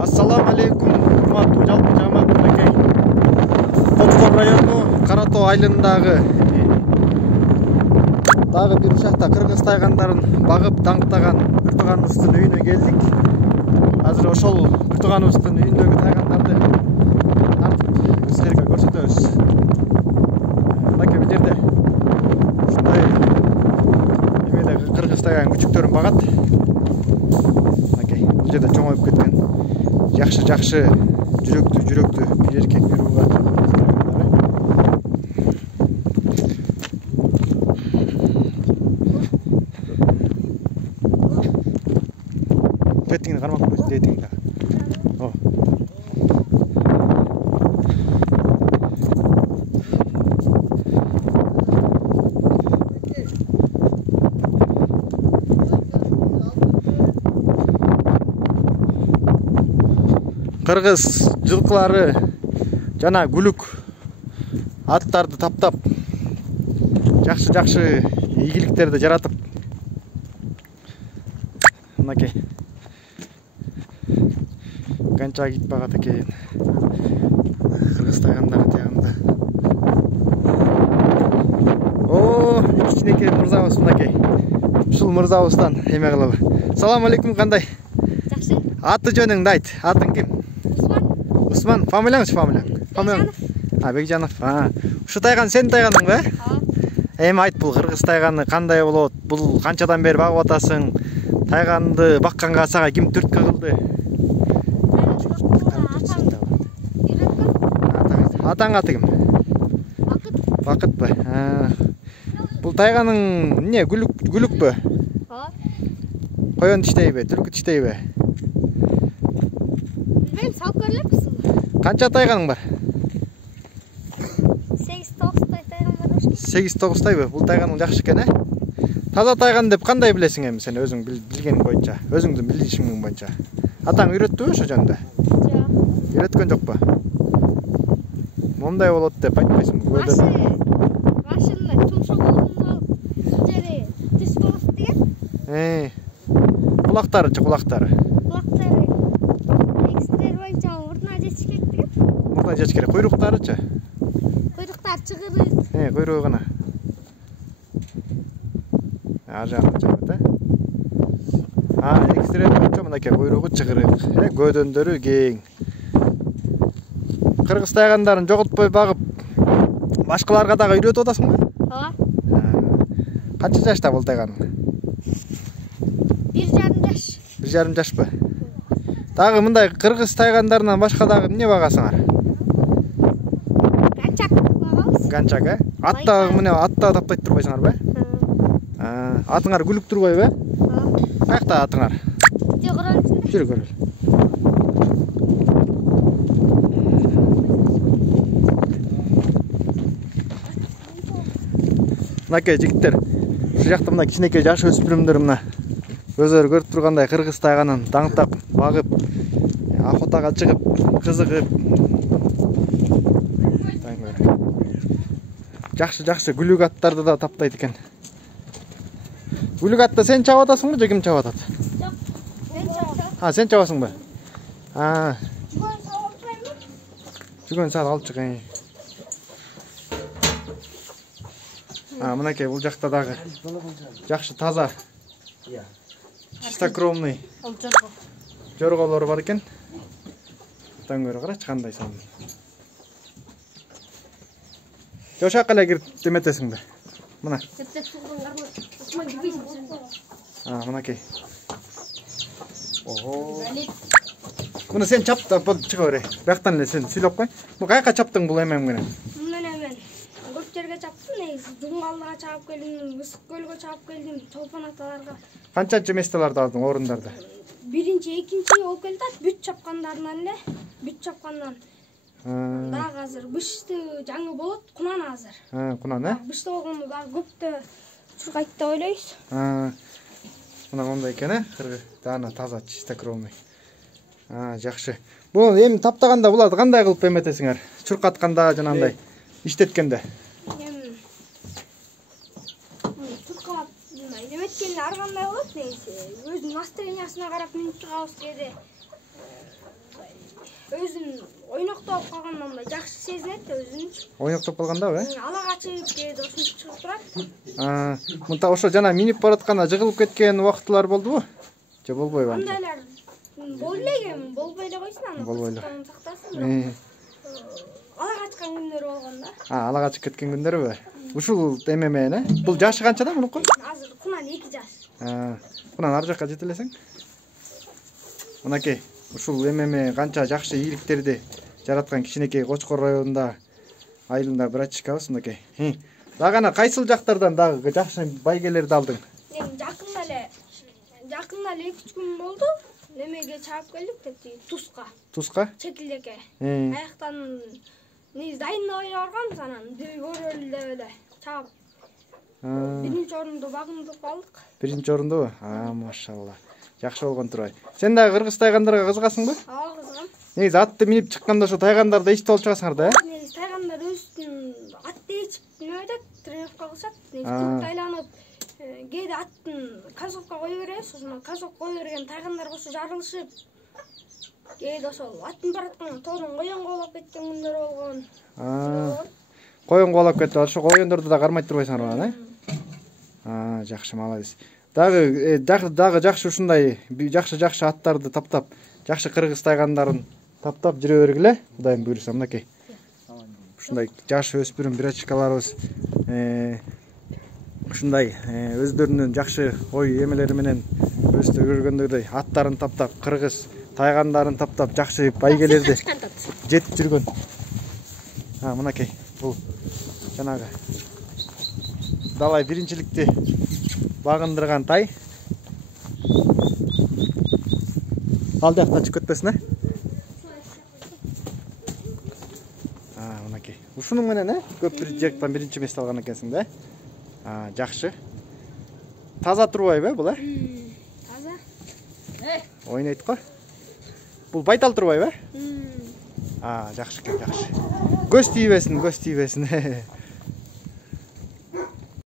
Assalamu alaikum, урматтуу жалпы жамаат мынакей. Кочкор району Каратоо айылындагы дагы бир учакта кыргыз тайгандарын багып даңктаган бир тууганыбыздын үйүнө келдик. Азыр ошол бир тууганыбыздын үйүндөгү тайгандарды тартып силерге көрсөтөбүз. Мынакей бул жерде ушундай эмеде кыргыз тайган күчүктөрүн багат. Мынакей бул жерде чоңоюп кеткен жакшы жүрөктүү бир эркек бир ууга. Тетиңди кармап коюш, тетиңди. О. Кыргыз жылкылары жана күлүк аттарды таптап жакшы ийгиликтерди жаратып мынакей канча кит багат экен кыргыз тайгандары тиягында. О, кичинекей мырзабыз мынакей. Ушул мырзабыздан эме кылабы. Салам алейкум, кандай? Жакшы. Аты жөнүңдү айт. Атың ким? Усман, фамилияңчы фамилияң? Бекжанов. Ушу тайган сенин тайганың бе? Эми айт, бул кыргыз тайганы кандай болот? Бул канчадан бери багып атасың? Тайганды бакканга сага ким түрткү кылды? Атаң аты ким? Бакыт ба? Бул тайганың эмне, күлүкпү? Коён иштейби, түлкү иштейби? Мен салып көрөлөмсүң. Канча тайганың бар? 8-9 тайган бар. 8-9 тайбы? Бул тайганың жакшы экен, Таза тайган деп кандай билесиң эми сен өзүң билгениң боюнча, өзүңдүн билишиң боюнча? Атаң үйрөттүбү ошо жөнүндө? Жок. Үйрөткөн жокпу? Мондай болот деп айтпайсыңбы? Машина тумшугунун жери түз болот деген. Кулактарычы, кулактары. Кулактары экстер боюнча мурдуна жетиш керек деген. Мурдуна жетиш керек. Куйруктарычы? Куйруктар чыгырык. Куйругу гана. Ар жагына жабат, экстер боюнча мынакей куйругу чыгырык, көөдөндөрү кең. Кыргыз тайгандарын жоготпой багып, башкаларга дагы үйрөтүп атасыңбы? Ооба. Канча жашта бул тайганың? 1,5 жаш. 1,5 жашпы? Дагы мындай кыргыз тайгандарынан башка дагы эмне багасыңар? Ганчак багабыз. Ганчак, Атта мына атта таптай турбайсыңар бе? Атыңар күлүк турбайбы? Каякта атыңар? Жүрү көрөлү. Мынакей жигиттер, ушул жакта мына кичинекей жаш өспүрүмдөр мына өздөрү көрүп тургандай кыргыз тайганын даңктап, багып, охотага чыгып, кызыгып. Жакшы күлүк аттарды да таптайт экен. Күлүк атты сен чабып атасыңбы, же ким чабып атат? Жок, мен чабам. Сен чабасыңбы? Жүгөн саат алып чык. Мынакей бул жакта дагы жакшы таза чистокровный жорголор бар экен. Таң көрө карачы кандай сан. Жошак эле кирип деметесиңби? Мына. Мынакей. Муну сен чаптап чыга бер. Бияктан эле сен сүйлөп кой. Бу каяка чаптың бул эмем менен? Мен көп жерге чаптым, негизи Жумгалга чабып келдим, Мысык көлгө чабып келдим, Чолпон аталарга. Канчанчы месталарды алдың, орундарда? Биринчи, экинчи болуп келди, бүт чапкандарынан эле, бүт чапкандан. Дагы азыр бышты жаңы болот, кунан азыр. Кунан, Бышты болгону дагы көптө чуркайт деп ойлойбуз. Мына мондай экен, кыргыз даана таза чистокровный. Жакшы. Бул эми таптаганда буларды кандай кылып эметесиңер? Чуркатканда жанагындай иштеткенде. Чуркап, эметкенде ар кандай болот негизи. Өзүнүн настроениясына карап минут чыгабыз кээде. болуп калганда мындай жакшы сезинет өзүнчү. Ойноктоп калгандабы? Ала качып кээде ушинтип чыгып турат. Мынта ошо жана минип баратканда жыгылып кеткен убактылар болдубу? Же болбойбу? Андайлар болбой экен, болбой эле койсун, аны кызыктыгын сактасын. Ала качкан күндөр болгон да. Ала качып кеткен күндөрүбү? Ушул эме менен, Бул жашы канчада мунуку? Азыр кунан 2 жаш. Кунан ар жакка жете элесең? Мынакей, ушул эме канча жакшы ийгиликтерди жараткан кичинекей Кочкор районунда айылында братчикабыз мынакей. Дагы ана кайсыл жактардан дагы жакшы байгелерди алдың? Жакында эле 2-3 күн болду. Немеге чаап келдик деп, Туска. Туска? Чекилдеке. Аяктан дайындабай барганбыз, анан көрөлү деп эле чаап. Биринчи орунду багындырып алдык. Биринчи орундубу? Машалла. Жакшы болгон турбай. Сен дагы кыргыз тайгандарга кызыгасыңбы? Кызыгам. Негизи атты минип чыкканда ошо тайгандарды эчип алып чыгасыңар да, Негизи тайгандар өзүнүн атты эчип неме айтат, тренировка кылышат. Негизи айланып, кээде аттын кроссовка кое беребиз, ошондо кроссовка кое берген тайгандар болсо жарылышып, кээде ошол аттын баратканда тоодон коен ковалап кеткен күндөр болгон. Коен ковалап кетти, ошо коендорду да кармайт турбайсыңар анан, жакшы, молодец. Дагы жакшы ушундай жакшы аттарды таптап, жакшы кыргыз тайгандарын таптап жүрө бергиле, Кудайым буйруса. Мынакей. Ушундай жаш өспүрүм братчикаларыбыз ушундай өздөрүнүн жакшы ой эмелери менен өзү көргөндөй аттарын таптап, кыргыз тайгандарын таптап, жакшы байгелерди жетип жүргөн. Мынакей, бул жанагы далай биринчиликти багындырган тай. Ал жакта чыгып кетпесин, мынакей. Ушунун менен, көп бир жактан биринчи месте алган экенсиң да. Жакшы. Таза турбайбы бул, Таза. Ойнойт го. Бул байтал турбайбы? Жакшы экен, жакшы. Көз тийбесин.